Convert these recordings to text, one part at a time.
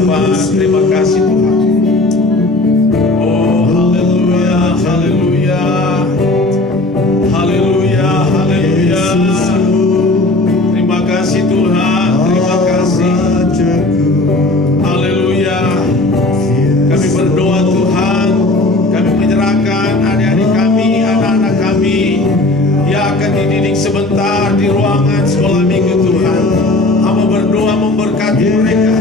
Bapa, terima kasih Tuhan. Oh, haleluya, haleluya. Haleluya, haleluya. Terima kasih Tuhan, terima kasih. Haleluya. Kami berdoa Tuhan, kami menyerahkan adik-adik kami, anak-anak kami yang akan dididik sebentar di ruangan sekolah minggu Tuhan. Hamba berdoa memberkati mereka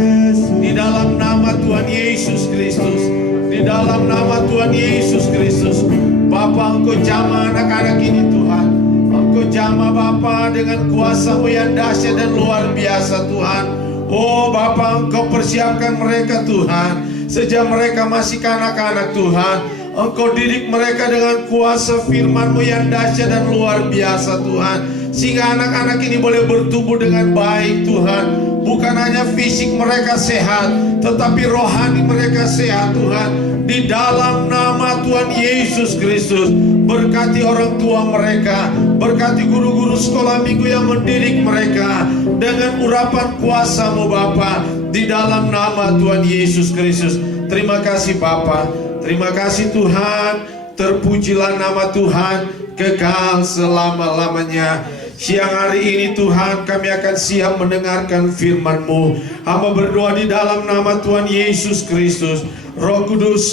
di dalam nama Tuhan Yesus Kristus. Di dalam nama Tuhan Yesus Kristus. Bapa, Engkau jamah anak-anak ini Tuhan. Engkau jamah Bapa dengan kuasa-Mu yang dahsyat dan luar biasa Tuhan. Oh Bapa, Engkau persiapkan mereka Tuhan. Sejak mereka masih kanak-kanak Tuhan, Engkau didik mereka dengan kuasa firman-Mu yang dahsyat dan luar biasa Tuhan. Sehingga anak-anak ini boleh bertumbuh dengan baik Tuhan. Bukan hanya fisik mereka sehat, tetapi rohani mereka sehat Tuhan. Di dalam nama Tuhan Yesus Kristus, berkati orang tua mereka, berkati guru-guru sekolah minggu yang mendidik mereka dengan urapan kuasa-Mu Bapa. Di dalam nama Tuhan Yesus Kristus. Terima kasih Bapa, terima kasih Tuhan. Terpujilah nama Tuhan kekal selama-lamanya. Siang hari ini Tuhan, kami akan siap mendengarkan firman-Mu. Hamba berdoa di dalam nama Tuhan Yesus Kristus. Roh Kudus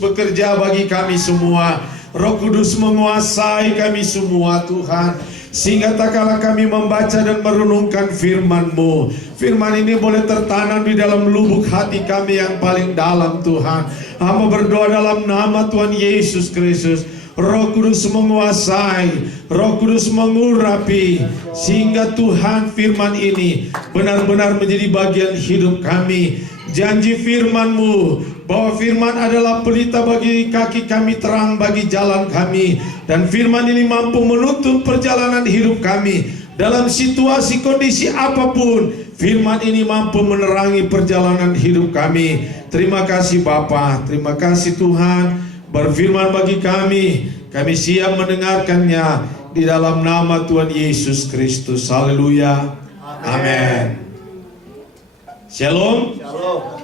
bekerja bagi kami semua. Roh Kudus menguasai kami semua Tuhan. Sehingga tak kala kami membaca dan merenungkan firman-Mu, firman ini boleh tertanam di dalam lubuk hati kami yang paling dalam Tuhan. Hamba berdoa dalam nama Tuhan Yesus Kristus. Roh Kudus menguasai, Roh Kudus mengurapi, sehingga Tuhan firman ini benar-benar menjadi bagian hidup kami. Janji firman-Mu bahwa firman adalah pelita bagi kaki kami, terang bagi jalan kami. Dan firman ini mampu menuntun perjalanan hidup kami. Dalam situasi kondisi apapun, firman ini mampu menerangi perjalanan hidup kami. Terima kasih Bapa, terima kasih Tuhan. Berfirman bagi kami siap mendengarkannya di dalam nama Tuhan Yesus Kristus. Haleluya. Amin. Shalom. Shalom.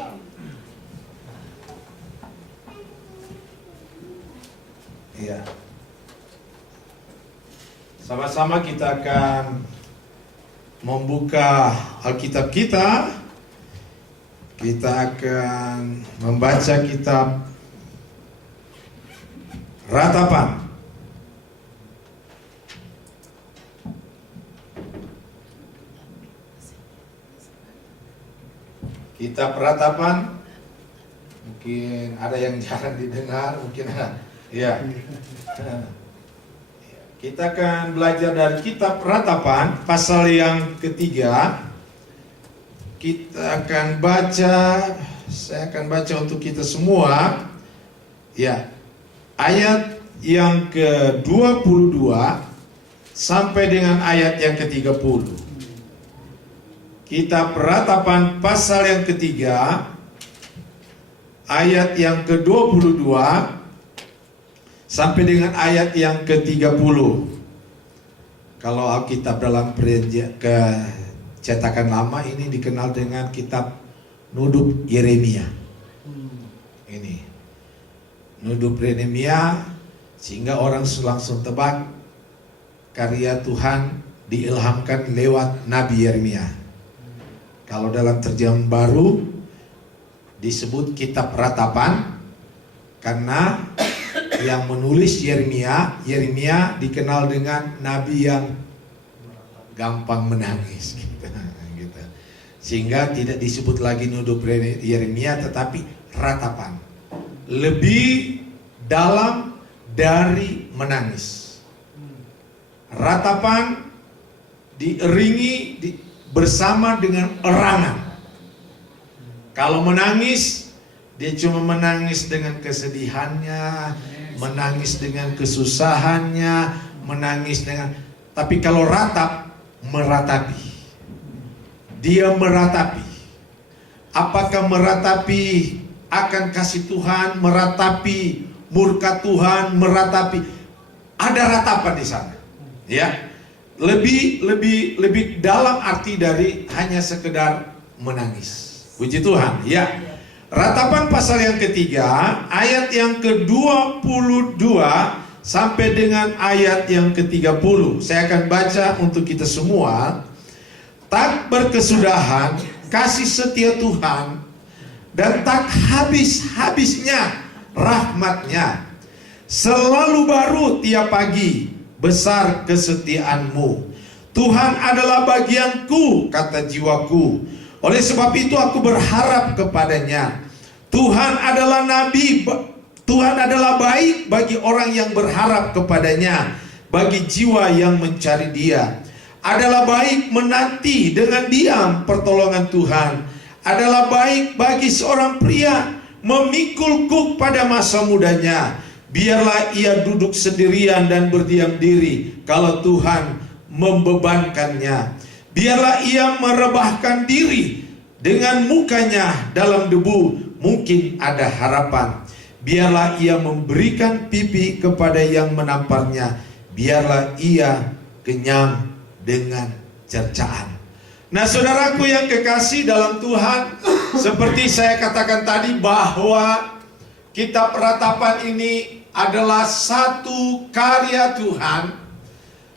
Iya. Sama-sama kita akan membuka Alkitab kita. Kita akan membaca kitab Ratapan. Kitab Ratapan. Mungkin ada yang jarang didengar, mungkin ada. Ya. Kita akan belajar dari kitab Ratapan pasal yang ketiga. Kita akan baca, saya akan baca untuk kita semua. Ya. Ayat yang ke-22 sampai dengan ayat yang ke-30. Kitab Ratapan pasal yang ketiga, ayat yang ke-22 sampai dengan ayat yang ke-30. Kalau Alkitab dalam cetakan lama ini dikenal dengan kitab Nubuat Yeremia. Ini Nubuat Yeremia, sehingga orang langsung tebak karya Tuhan diilhamkan lewat Nabi Yeremia. Kalau dalam terjemahan baru disebut kitab Ratapan karena yang menulis Yeremia dikenal dengan nabi yang gampang menangis gitu. Sehingga tidak disebut lagi Nubuat Yeremia tetapi Ratapan. Lebih dalam dari menangis. Ratapan diiringi bersama dengan erangan. Kalau menangis, dia cuma menangis dengan kesedihannya, menangis dengan kesusahannya, menangis dengan. Tapi kalau ratap, meratapi. Dia meratapi. Apakah meratapi akan kasih Tuhan, meratapi murka Tuhan, meratapi, ada ratapan di sana, ya. Lebih dalam arti dari hanya sekedar menangis. Puji Tuhan. Ya. Ratapan pasal yang ketiga, ayat yang ke-22 sampai dengan ayat yang ke-30. Saya akan baca untuk kita semua. Tak berkesudahan kasih setia Tuhan, dan tak habis-habisnya rahmatnya. Selalu baru tiap pagi, besar kesetiaanmu. Tuhan adalah bagianku, kata jiwaku. Oleh sebab itu aku berharap kepadanya. Tuhan adalah Tuhan adalah baik bagi orang yang berharap kepadanya, bagi jiwa yang mencari Dia. Adalah baik menanti dengan diam pertolongan Tuhan. Adalah baik bagi seorang pria memikul kuk pada masa mudanya. Biarlah ia duduk sendirian dan berdiam diri kalau Tuhan membebankannya. Biarlah ia merebahkan diri dengan mukanya dalam debu, mungkin ada harapan. Biarlah ia memberikan pipi kepada yang menamparnya. Biarlah ia kenyang dengan cercaan. Nah, saudaraku yang kekasih dalam Tuhan, seperti saya katakan tadi bahwa kitab Ratapan ini adalah satu karya Tuhan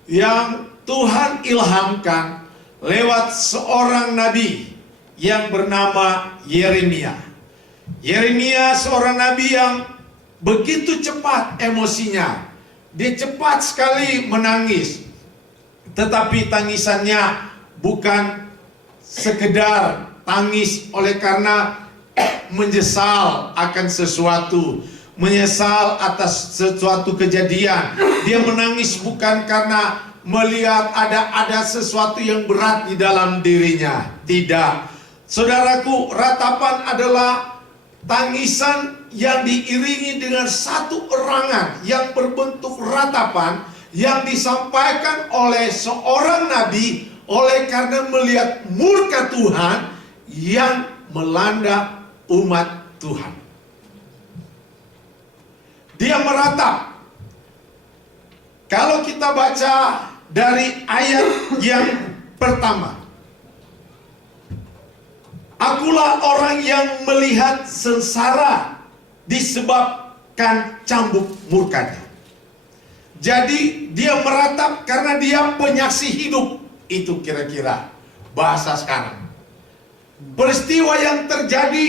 yang Tuhan ilhamkan lewat seorang nabi yang bernama Yeremia. Yeremia seorang nabi yang begitu cepat emosinya. Dia cepat sekali menangis. Tetapi tangisannya bukan sekedar tangis oleh karena menyesal akan sesuatu, menyesal atas sesuatu kejadian. Dia menangis bukan karena melihat ada sesuatu yang berat di dalam dirinya. Tidak. Saudaraku, ratapan adalah tangisan yang diiringi dengan satu erangan yang berbentuk ratapan yang disampaikan oleh seorang nabi oleh karena melihat murka Tuhan yang melanda umat Tuhan. Dia meratap. Kalau kita baca dari ayat yang pertama, akulah orang yang melihat sengsara disebabkan cambuk murkanya. Jadi dia meratap karena dia penyaksi hidup. Itu kira-kira bahasa sekarang. Peristiwa yang terjadi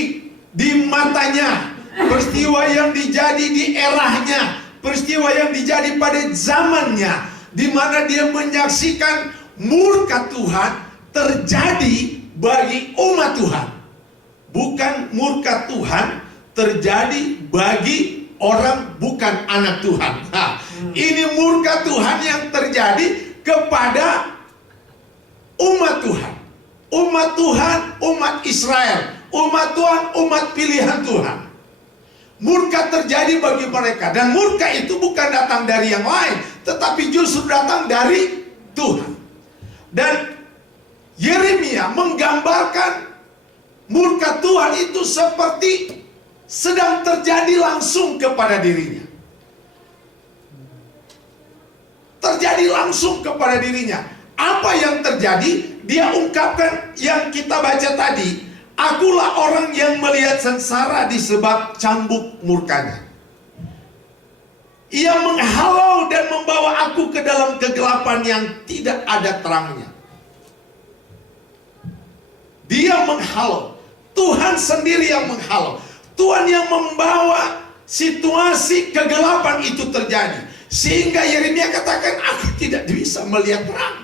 di matanya, peristiwa yang terjadi di eranya, peristiwa yang terjadi pada zamannya, di mana dia menyaksikan murka Tuhan terjadi bagi umat Tuhan. Bukan murka Tuhan terjadi bagi orang bukan anak Tuhan. Nah, ini murka Tuhan yang terjadi kepada umat Tuhan. Umat Tuhan, umat Israel. Umat Tuhan, umat pilihan Tuhan. Murka terjadi bagi mereka. Dan murka itu bukan datang dari yang lain, tetapi justru datang dari Tuhan. Dan Yeremia menggambarkan murka Tuhan itu seperti sedang terjadi langsung kepada dirinya. Terjadi langsung kepada dirinya. Apa yang terjadi? Dia ungkapkan yang kita baca tadi. Akulah orang yang melihat sengsara disebab cambuk murkanya. Ia menghalau dan membawa aku ke dalam kegelapan yang tidak ada terangnya. Dia menghalau. Tuhan sendiri yang menghalau. Tuhan yang membawa situasi kegelapan itu terjadi. Sehingga Yeremia katakan, aku tidak bisa melihat terang.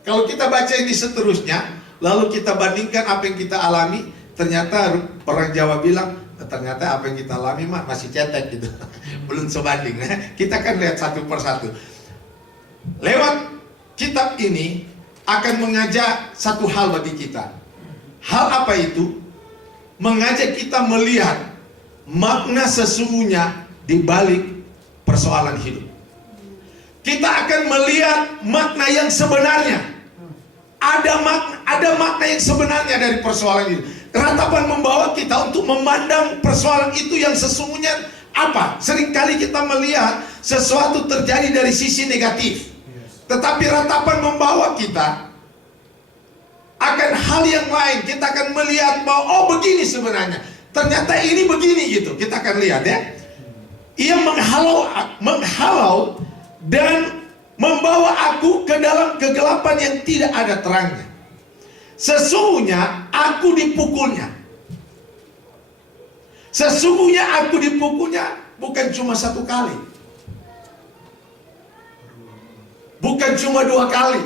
Kalau kita baca ini seterusnya, lalu kita bandingkan apa yang kita alami, ternyata orang Jawa bilang, ternyata apa yang kita alami mah masih cetek gitu. Belum sebanding. Kita kan lihat satu persatu. Lewat kitab ini akan mengajak satu hal bagi kita. Hal apa itu? Mengajak kita melihat makna sesungguhnya di balik persoalan hidup. Kita akan melihat makna yang sebenarnya. Ada makna yang sebenarnya dari persoalan itu. Ratapan membawa kita untuk memandang persoalan itu yang sesungguhnya apa? Seringkali kita melihat sesuatu terjadi dari sisi negatif. Tetapi ratapan membawa kita akan hal yang lain. Kita akan melihat bahwa oh begini sebenarnya. Ternyata ini begini gitu. Kita akan lihat ya. Ia menghalau dan membawa aku ke dalam kegelapan yang tidak ada terangnya. Sesungguhnya aku dipukulnya. Sesungguhnya aku dipukulnya bukan cuma satu kali. Bukan cuma 2 kali.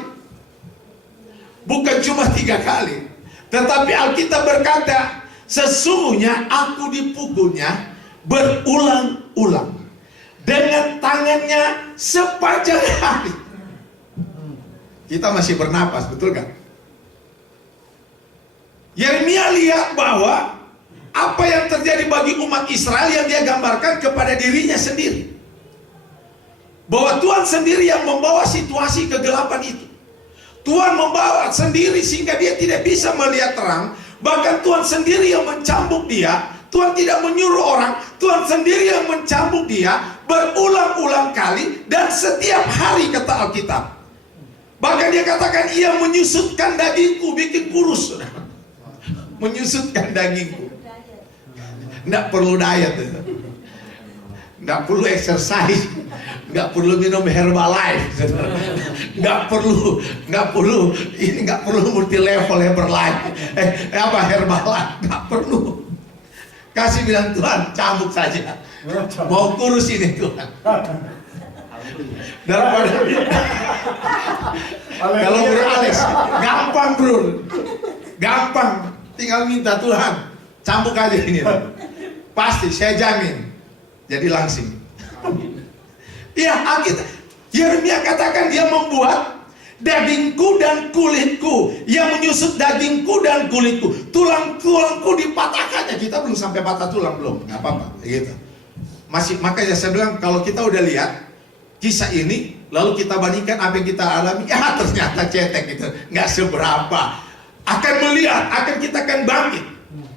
Bukan cuma 3 kali. Tetapi Alkitab berkata, sesungguhnya aku dipukulnya berulang-ulang dengan tangannya sepanjang hari. Kita masih bernapas, betul kan? Yeremia lihat bahwa apa yang terjadi bagi umat Israel yang dia gambarkan kepada dirinya sendiri. Bahwa Tuhan sendiri yang membawa situasi kegelapan itu. Tuhan membawa sendiri sehingga dia tidak bisa melihat terang. Bahkan Tuhan sendiri yang mencambuk dia. Tuhan tidak menyuruh orang, Tuhan sendiri yang mencambuk dia berulang-ulang kali dan setiap hari, kata Alkitab. Bahkan dia katakan, ia menyusutkan dagingku, bikin kurus. Menyusutkan dagingku. Nggak perlu diet, nggak perlu exercise, nggak perlu minum Herbalife, nggak perlu multi level Herbalife, Herbalife, nggak perlu. Kasih bilang, Tuhan cambuk saja, mau kurus ini Tuhan. Daripada kalau Bro Alex, gampang bro, gampang, tinggal minta Tuhan cambuk aja ini, pasti saya jamin jadi langsing. Iya, Yeremia katakan dia membuat dagingku dan kulitku, yang menyusut dagingku dan kulitku, tulang-tulangku dipatahkannya. Kita belum sampai patah tulang, belum, nggak apa-apa, gitu. Masih, makanya saya bilang kalau kita udah lihat kisah ini, lalu kita bandingkan apa yang kita alami, ya ternyata cetek gitu, nggak seberapa. Akan melihat, kita akan bangkit.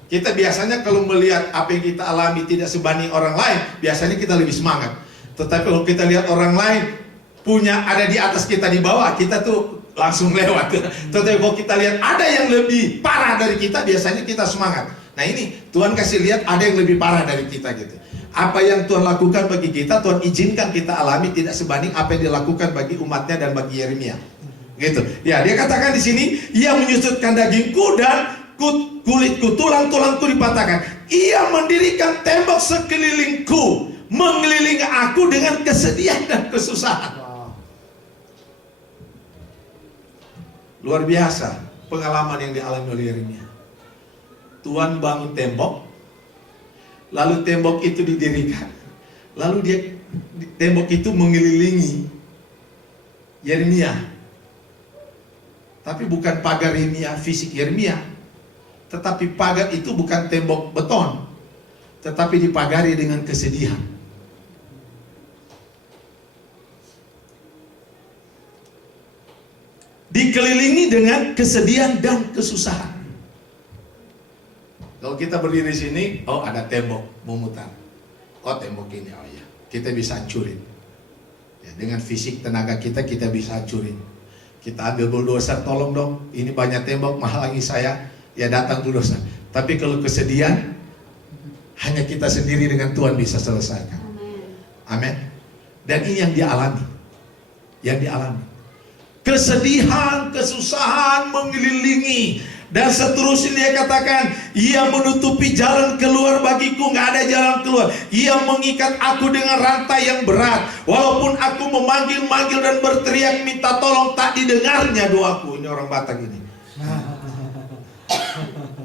Kita biasanya kalau melihat apa yang kita alami tidak sebanding orang lain, biasanya kita lebih semangat. Tetapi kalau kita lihat orang lain punya ada di atas kita di bawah, kita tuh langsung lewat. Tetapi kalau kita lihat ada yang lebih parah dari kita, biasanya kita semangat. Nah ini Tuhan kasih lihat ada yang lebih parah dari kita gitu. Apa yang Tuhan lakukan bagi kita, Tuhan izinkan kita alami tidak sebanding apa yang dilakukan bagi umatnya dan bagi Yeremia. Gitu. Ya, dia katakan di sini, ia menyusutkan dagingku dan kulitku, tulang-tulangku dipatahkan. Ia mendirikan tembok sekelilingku, mengelilingi aku dengan kesedihan dan kesusahan. Luar biasa pengalaman yang dialami oleh Yeremia. Tuhan bangun tembok, lalu tembok itu didirikan, lalu tembok itu mengelilingi Yeremia. Tapi bukan pagar Yeremia, fisik Yeremia, tetapi pagar itu bukan tembok beton, tetapi dipagari dengan kesedihan. Dikelilingi dengan kesedihan dan kesusahan. Kalau kita berdiri di sini, oh ada tembok memutar. Oh tembok ini, oh ya, kita bisa hancurin. Ya, dengan fisik tenaga kita bisa hancurin. Kita ambil bulldozer, tolong dong, ini banyak tembok, menghalangi saya. Ya datang bulldozer. Tapi kalau kesedihan, hanya kita sendiri dengan Tuhan bisa selesaikan. Amin. Dan ini yang dialami. Yang dialami. Kesedihan, kesusahan mengelilingi. Dan seterusnya dia katakan, ia menutupi jalan keluar bagiku, nggak ada jalan keluar. Ia mengikat aku dengan rantai yang berat. Walaupun aku memanggil-manggil dan berteriak minta tolong, tak didengarnya doaku. Ini orang Batak ini.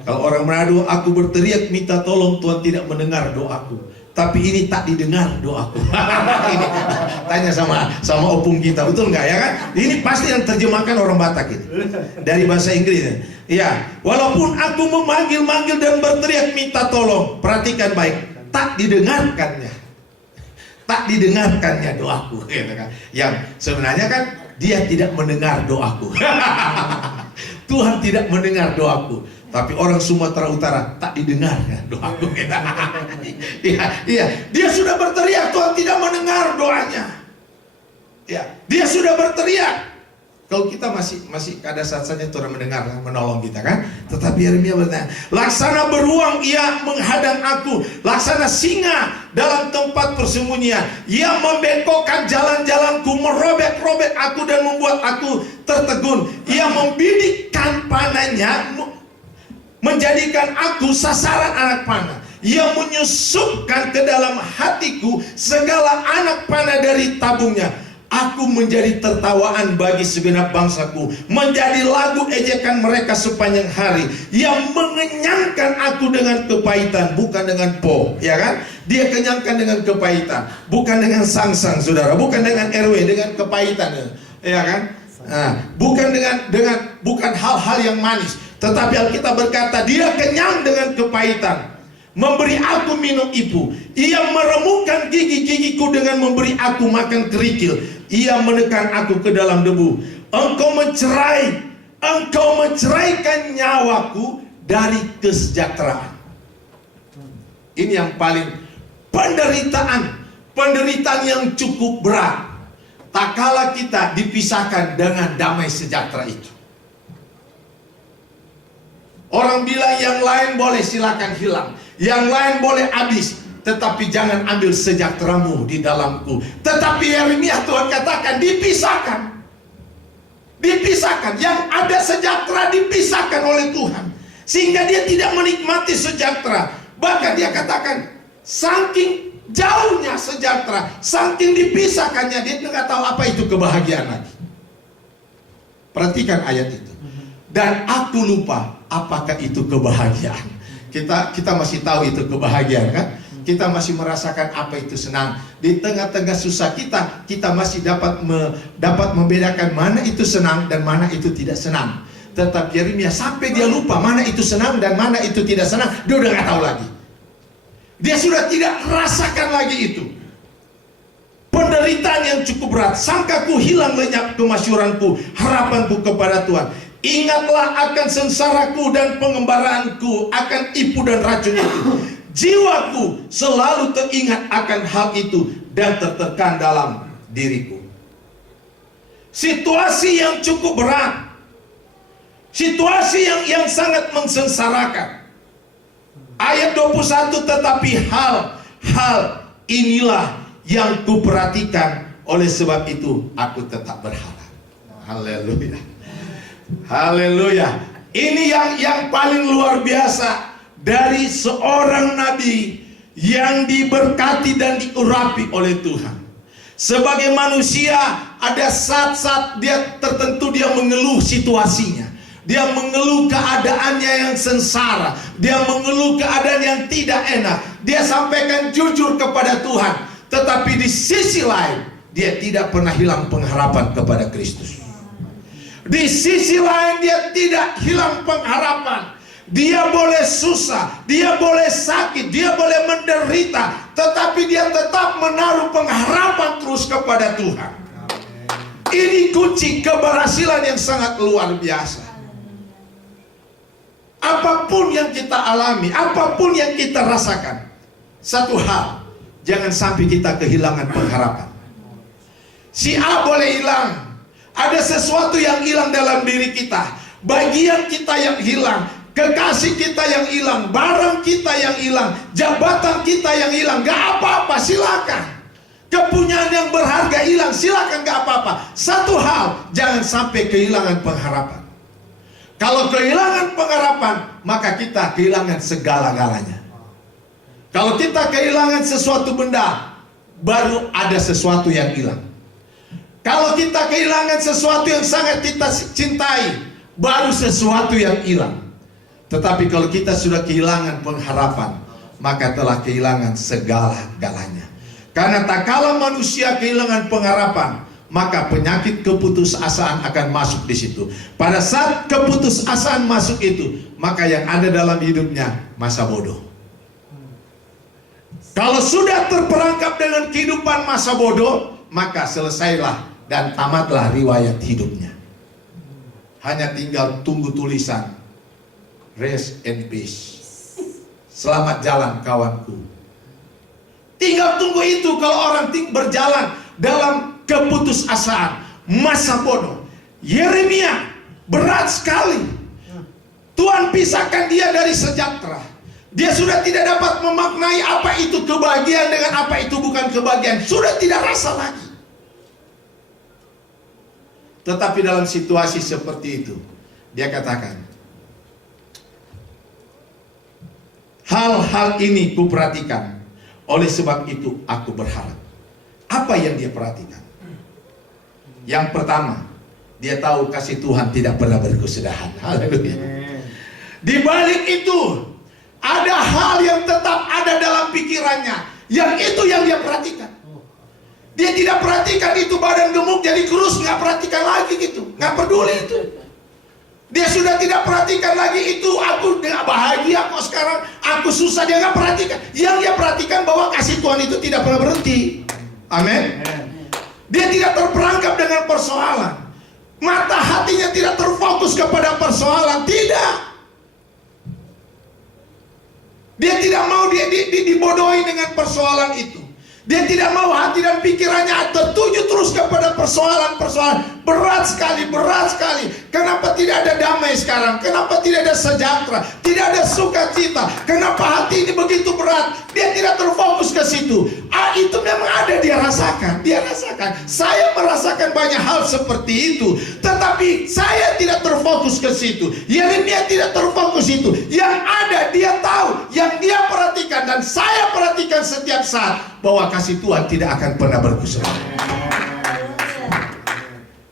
Kalau orang Manado, aku berteriak minta tolong, Tuhan tidak mendengar doaku. Tapi ini tak didengar doaku. Ini, tanya sama opung kita, betul nggak ya kan? Ini pasti yang terjemahkan orang Batak ini dari bahasa Inggris. Ya, walaupun aku memanggil-manggil dan berteriak minta tolong, perhatikan baik, tak didengarkannya. Tak didengarkannya doaku, gitu kan? Yang sebenarnya kan dia tidak mendengar doaku. Tuhan tidak mendengar doaku. Tapi orang Sumatera Utara tak didengar ya, doaku. Iya, dia sudah berteriak, Tuhan tidak mendengar doanya. Ya, dia sudah berteriak Kalau kita masih ada saat-saatnya Tuhan mendengar, menolong kita kan. Tetapi Yeremia bertanya, laksana beruang ia menghadang aku, laksana singa dalam tempat persembunyian. Ia membengkokkan jalan-jalanku, merobek-robek aku dan membuat aku tertegun. Ia membidikkan panahnya, menjadikan aku sasaran anak panah. Ia menyusupkan ke dalam hatiku segala anak panah dari tabungnya. Aku menjadi tertawaan bagi segenap bangsaku, menjadi lagu ejekan mereka sepanjang hari. Ia mengenyangkan aku dengan kepahitan, bukan dengan ya kan? Dia kenyangkan dengan kepahitan, bukan dengan sang-sang, saudara, bukan dengan RW, dengan kepahitan, ya kan? Bukan hal-hal yang manis, tetapi Alkitab berkata dia kenyang dengan kepahitan. Memberi aku minum ibu. Ia meremukkan gigi-gigiku dengan memberi aku makan kerikil. Ia menekan aku ke dalam debu. Engkau menceraikan nyawaku dari kesejahteraan. Ini yang paling penderitaan yang cukup berat. Tak kala kita dipisahkan dengan damai sejahtera itu. Orang bilang yang lain boleh silakan hilang, yang lain boleh habis, tetapi jangan ambil sejahteramu di dalamku. Tetapi Yeremia Tuhan katakan dipisahkan. Dipisahkan, yang ada sejahtera dipisahkan oleh Tuhan, sehingga dia tidak menikmati sejahtera. Bahkan dia katakan saking jauhnya sejahtera, saking dipisahkannya, dia tidak tahu apa itu kebahagiaan lagi. Perhatikan ayat itu. Dan aku lupa apakah itu kebahagiaan. Kita masih tahu itu kebahagiaan kan? Kita masih merasakan apa itu senang. Di tengah-tengah susah kita masih dapat membedakan mana itu senang dan mana itu tidak senang. Tetapi Yeremia sampai dia lupa mana itu senang dan mana itu tidak senang, dia udah gak tahu lagi. Dia sudah tidak rasakan lagi itu. Penderitaan yang cukup berat, sangkaku hilang lenyap kemasyuranku, harapanku kepada Tuhan. Ingatlah akan sengsaraku dan pengembaraanku, akan ipu dan racun itu. Jiwaku selalu teringat akan hal itu dan tertekan dalam diriku. Situasi yang cukup berat, situasi yang sangat mensengsarakan. Ayat 21, tetapi hal inilah yang kuperhatikan, oleh sebab itu aku tetap berharap. Haleluya. Haleluya. Ini yang paling luar biasa dari seorang nabi yang diberkati dan diurapi oleh Tuhan. Sebagai manusia, ada saat-saat dia tertentu dia mengeluh situasinya. Dia mengeluh keadaannya yang sengsara. Dia mengeluh keadaan yang tidak enak. Dia sampaikan jujur kepada Tuhan. Tetapi di sisi lain, dia tidak pernah hilang pengharapan kepada Kristus. Di sisi lain dia tidak hilang pengharapan. Dia boleh susah, dia boleh sakit, dia boleh menderita, tetapi dia tetap menaruh pengharapan terus kepada Tuhan. Ini kunci keberhasilan yang sangat luar biasa. Apapun yang kita alami, apapun yang kita rasakan, satu hal, jangan sampai kita kehilangan pengharapan. Si A boleh hilang, ada sesuatu yang hilang dalam diri kita, bagian kita yang hilang, kekasih kita yang hilang, barang kita yang hilang, jabatan kita yang hilang, gak apa-apa, silakan. Kepunyaan yang berharga hilang, silakan, gak apa-apa. Satu hal, jangan sampai kehilangan pengharapan. Kalau kehilangan pengharapan, maka kita kehilangan segala-galanya. Kalau kita kehilangan sesuatu benda, baru ada sesuatu yang hilang. Kalau kita kehilangan sesuatu yang sangat kita cintai, baru sesuatu yang hilang. Tetapi kalau kita sudah kehilangan pengharapan, maka telah kehilangan segala-galanya. Karena tak kala manusia kehilangan pengharapan, maka penyakit keputusasaan akan masuk di situ. Pada saat keputusasaan masuk itu, maka yang ada dalam hidupnya masa bodoh. Kalau sudah terperangkap dengan kehidupan masa bodoh, maka selesailah dan tamatlah riwayat hidupnya. Hanya tinggal tunggu tulisan rest in peace, selamat jalan kawanku. Tinggal tunggu itu. Kalau orang berjalan dalam keputusasaan, masa bodoh, Yeremia berat sekali. Tuhan pisahkan dia dari sejahtera. Dia sudah tidak dapat memaknai apa itu kebahagiaan dengan apa itu bukan kebahagiaan. Sudah tidak rasa lagi. Tetapi dalam situasi seperti itu, dia katakan, hal-hal ini kuperhatikan, oleh sebab itu aku berharap. Apa yang dia perhatikan? Yang pertama, dia tahu kasih Tuhan tidak pernah berkesudahan. Haleluya. Di balik itu ada hal yang tetap ada dalam pikirannya. Yang itu yang dia perhatikan. Dia tidak perhatikan itu badan gemuk jadi kurus, nggak perhatikan lagi gitu, nggak peduli itu. Dia sudah tidak perhatikan lagi itu, aku nggak bahagia kok sekarang, aku susah, dia nggak perhatikan. Yang dia perhatikan bahwa kasih Tuhan itu tidak pernah berhenti. Amin. Dia tidak terperangkap dengan persoalan. Mata hatinya tidak terfokus kepada persoalan, tidak. Dia tidak mau dibodohi dengan persoalan itu. Dia tidak mau hati dan pikirannya tertuju terus kepada persoalan-persoalan. Berat sekali, berat sekali. Kenapa tidak ada damai sekarang? Kenapa tidak ada sejahtera? Tidak ada sukacita? Kenapa hati ini begitu berat? Dia tidak terfokus ke situ. Itu memang ada, dia rasakan. Dia rasakan. Saya merasakan banyak hal seperti itu. Tetapi saya tidak terfokus ke situ. Yeremia tidak terfokus itu. Yang ada dia tahu. Yang dia perhatikan dan saya perhatikan setiap saat, bahwa kasih Tuhan tidak akan pernah berkesudahan.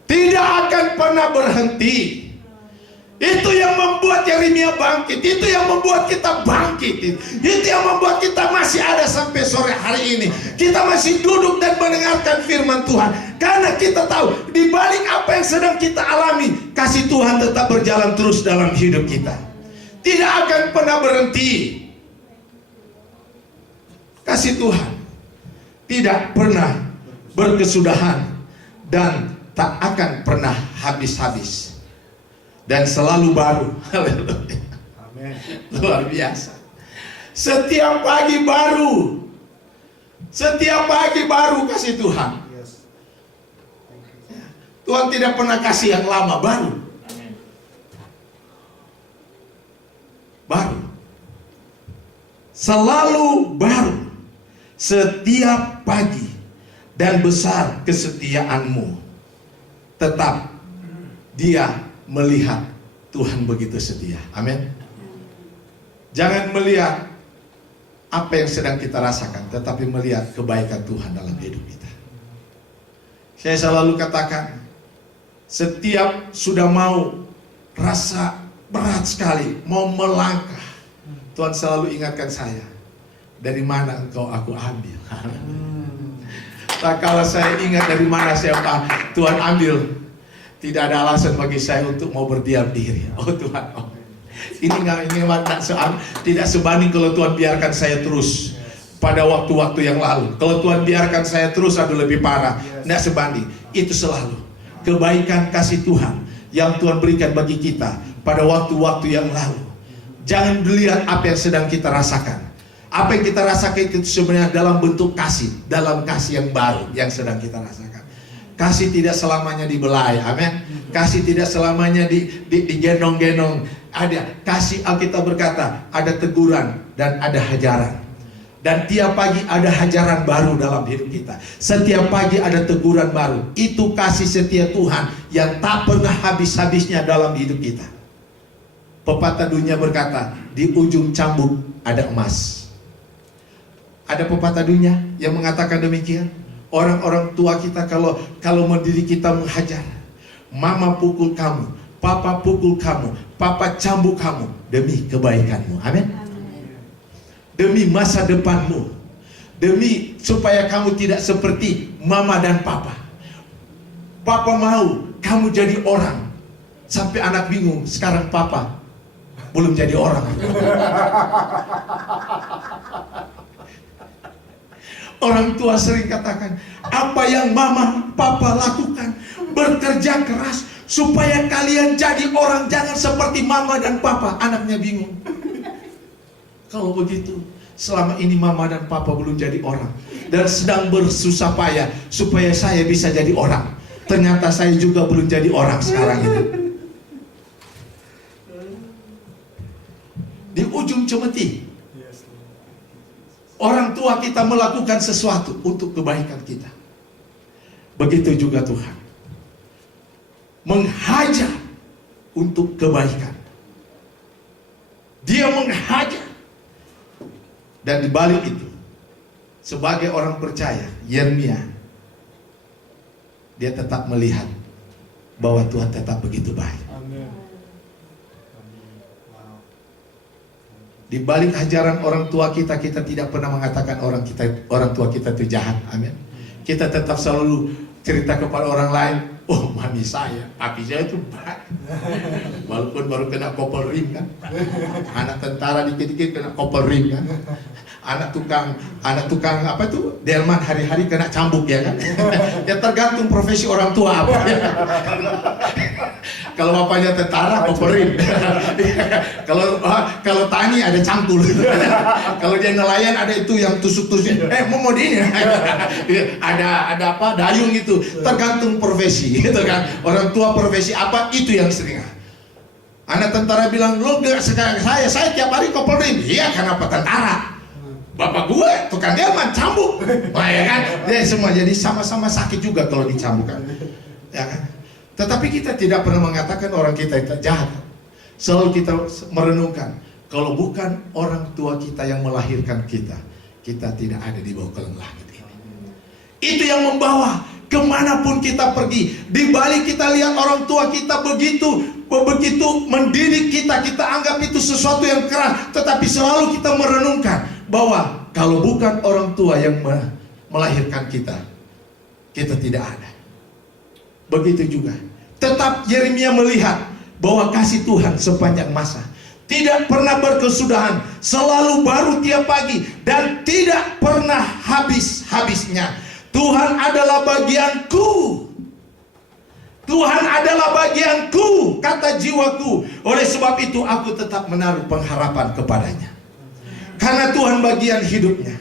Tidak akan pernah berhenti. Itu yang membuat Yeremia bangkit. Itu yang membuat kita bangkit. Itu yang membuat kita masih ada sampai sore hari ini. Kita masih duduk dan mendengarkan firman Tuhan. Karena kita tahu di balik apa yang sedang kita alami, kasih Tuhan tetap berjalan terus dalam hidup kita. Tidak akan pernah berhenti. Kasih Tuhan tidak pernah berkesudahan dan tak akan pernah habis-habis. Dan selalu baru. Haleluya. Amin. Luar biasa. Setiap pagi baru. Setiap pagi baru kasih Tuhan. Tuhan tidak pernah kasih yang lama, baru. Baru. Selalu baru. Setiap pagi. Dan besar kesetiaanmu. Tetap dia melihat Tuhan begitu setia. Amin. Jangan melihat apa yang sedang kita rasakan, tetapi melihat kebaikan Tuhan dalam hidup kita. Saya selalu katakan, setiap sudah mau rasa berat sekali, mau melangkah, Tuhan selalu ingatkan saya, dari mana engkau aku ambil. Tak kala saya ingat dari mana siapa Tuhan ambil, tidak ada alasan bagi saya untuk mau berdiam diri. Oh Tuhan, oh. Ini tidak sebanding kalau Tuhan biarkan saya terus pada waktu-waktu yang lalu. Kalau Tuhan biarkan saya terus, aduh lebih parah. Tidak sebanding. Itu selalu kebaikan kasih Tuhan yang Tuhan berikan bagi kita pada waktu-waktu yang lalu. Jangan dilihat apa yang sedang kita rasakan. Apa yang kita rasakan itu sebenarnya dalam bentuk kasih, dalam kasih yang baru yang sedang kita rasakan. Kasih tidak selamanya dibelai, amin. Kasih tidak selamanya digendong-gendong. Ada kasih, Alkitab berkata, ada teguran dan ada hajaran. Dan tiap pagi ada hajaran baru dalam hidup kita. Setiap pagi ada teguran baru. Itu kasih setia Tuhan yang tak pernah habis-habisnya dalam hidup kita. Pepatah dunia berkata, di ujung cambuk ada emas. Ada pepatah dunia yang mengatakan demikian. Orang-orang tua kita kalau mendidik kita menghajar, mama pukul kamu, papa pukul kamu, papa cambuk kamu demi kebaikanmu. Amin. Demi masa depanmu, demi supaya kamu tidak seperti mama dan papa. Papa mau kamu jadi orang, sampai anak bingung, sekarang papa belum jadi orang. Orang tua sering katakan, apa yang mama, papa lakukan, bekerja keras supaya kalian jadi orang, jangan seperti mama dan papa. Anaknya bingung. Kalau begitu, selama ini mama dan papa belum jadi orang dan sedang bersusah payah supaya saya bisa jadi orang. ternyata saya juga belum jadi orang sekarang ini. Di ujung cemeti, orang tua kita melakukan sesuatu untuk kebaikan kita. Begitu juga Tuhan menghajar untuk kebaikan. Dia menghajar. Dan di balik itu, sebagai orang percaya, Yeremia, dia tetap melihat bahwa Tuhan tetap begitu baik. Di balik hajaran orang tua kita, kita tidak pernah mengatakan orang tua kita itu jahat. Amin. Kita tetap selalu cerita kepada orang lain, oh mami saya, papi saya itu baik. Walaupun baru kena kopel ring kan. Anak tentara dikit-dikit kena kopel ring kan. Anak tukang apa itu, delman hari-hari kena cambuk ya kan. Ya tergantung profesi orang tua apa. Kalau bapaknya tentara kopel ring. Kalau tani ada cangkul. Kalau dia nelayan ada itu yang tusuk-tusuk. Mau di ini. ada apa? Dayung itu. Tergantung profesi gitu kan. Orang tua profesi apa itu yang sering. Anak tentara bilang, "Lo gak sekarang saya tiap hari kopel ring." Iya, kenapa tentara? Bapak gue tukang delman cambuk. Ya kan? Ya semua jadi sama-sama sakit juga kalau dicambuk kan. Ya kan? Tetapi kita tidak pernah mengatakan orang kita itu jahat. Selalu kita merenungkan, kalau bukan orang tua kita yang melahirkan kita, kita tidak ada di bawah kolong langit ini. Itu yang membawa kemanapun kita pergi. Di balik kita lihat orang tua kita begitu mendidik kita, kita anggap itu sesuatu yang keras. Tetapi selalu kita merenungkan bahwa kalau bukan orang tua yang melahirkan kita, kita tidak ada. Begitu juga. Tetap Yeremia melihat bahwa kasih Tuhan sepanjang masa tidak pernah berkesudahan, selalu baru tiap pagi, dan tidak pernah habis-habisnya. Tuhan adalah bagianku. Tuhan adalah bagianku, kata jiwaku. Oleh sebab itu aku tetap menaruh pengharapan kepadanya. Karena Tuhan bagian hidupnya.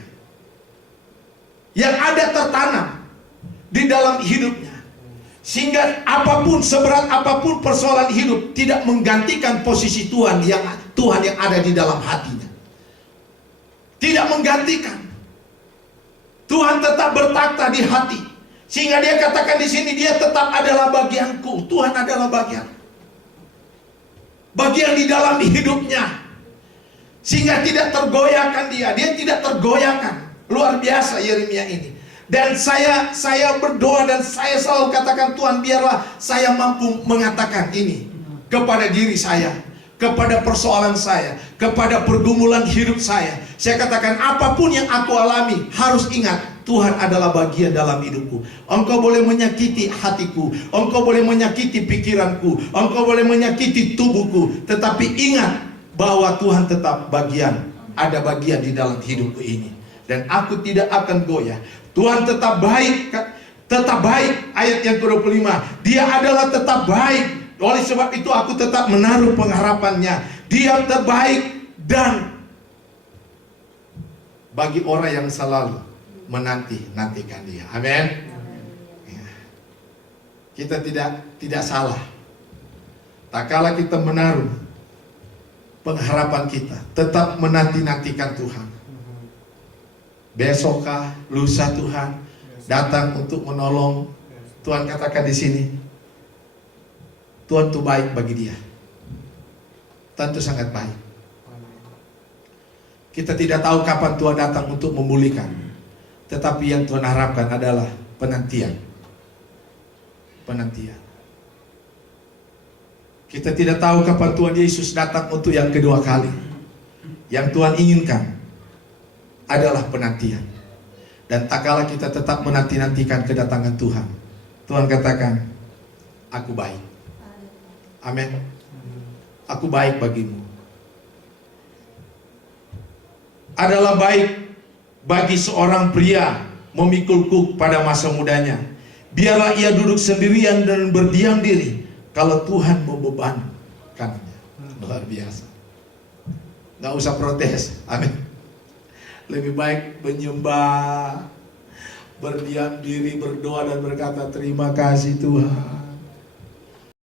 Yang ada tertanam di dalam hidupnya. Sehingga apapun, seberat apapun persoalan hidup, tidak menggantikan posisi Tuhan yang ada di dalam hatinya. Tidak menggantikan. Tuhan tetap bertakhta di hati. Sehingga dia katakan di sini, dia tetap adalah bagianku. Tuhan adalah bagian di dalam hidupnya. Sehingga tidak tergoyahkan dia tidak tergoyahkan. Luar biasa Yeremia ini. Dan saya berdoa dan saya selalu katakan, Tuhan biarlah saya mampu mengatakan ini kepada diri saya, kepada persoalan saya, kepada pergumulan hidup saya. Saya katakan apapun yang aku alami, harus ingat Tuhan adalah bagian dalam hidupku. Engkau boleh menyakiti hatiku, engkau boleh menyakiti pikiranku, engkau boleh menyakiti tubuhku, tetapi ingat bahwa Tuhan tetap ada bagian di dalam hidupku ini. Dan aku tidak akan goyah. Tuhan tetap baik. Ayat yang ke-25. Dia adalah tetap baik. Oleh sebab itu aku tetap menaruh pengharapannya. Dia terbaik dan bagi orang yang selalu menantikan dia. Amin. Kita tidak salah. Tak kala kita menaruh pengharapan kita, tetap menantikan Tuhan. Besokkah, lusa Tuhan datang untuk menolong. Tuhan katakan di sini, Tuhan itu baik bagi dia. Tentu sangat baik. Kita tidak tahu kapan Tuhan datang untuk memulihkan, tetapi yang Tuhan harapkan adalah penantian. Kita tidak tahu kapan Tuhan Yesus datang untuk yang kedua kali. Yang Tuhan inginkan adalah penantian. Dan tak kala kita tetap menantikan kedatangan Tuhan, Tuhan katakan, aku baik. Amin. Aku baik bagimu. Adalah baik bagi seorang pria memikul kuk pada masa mudanya. Biarlah ia duduk sendirian dan berdiam diri kalau Tuhan membebankannya. Luar biasa. Nggak usah protes. Amin. Lebih baik menyembah, berdiam diri, berdoa dan berkata terima kasih Tuhan.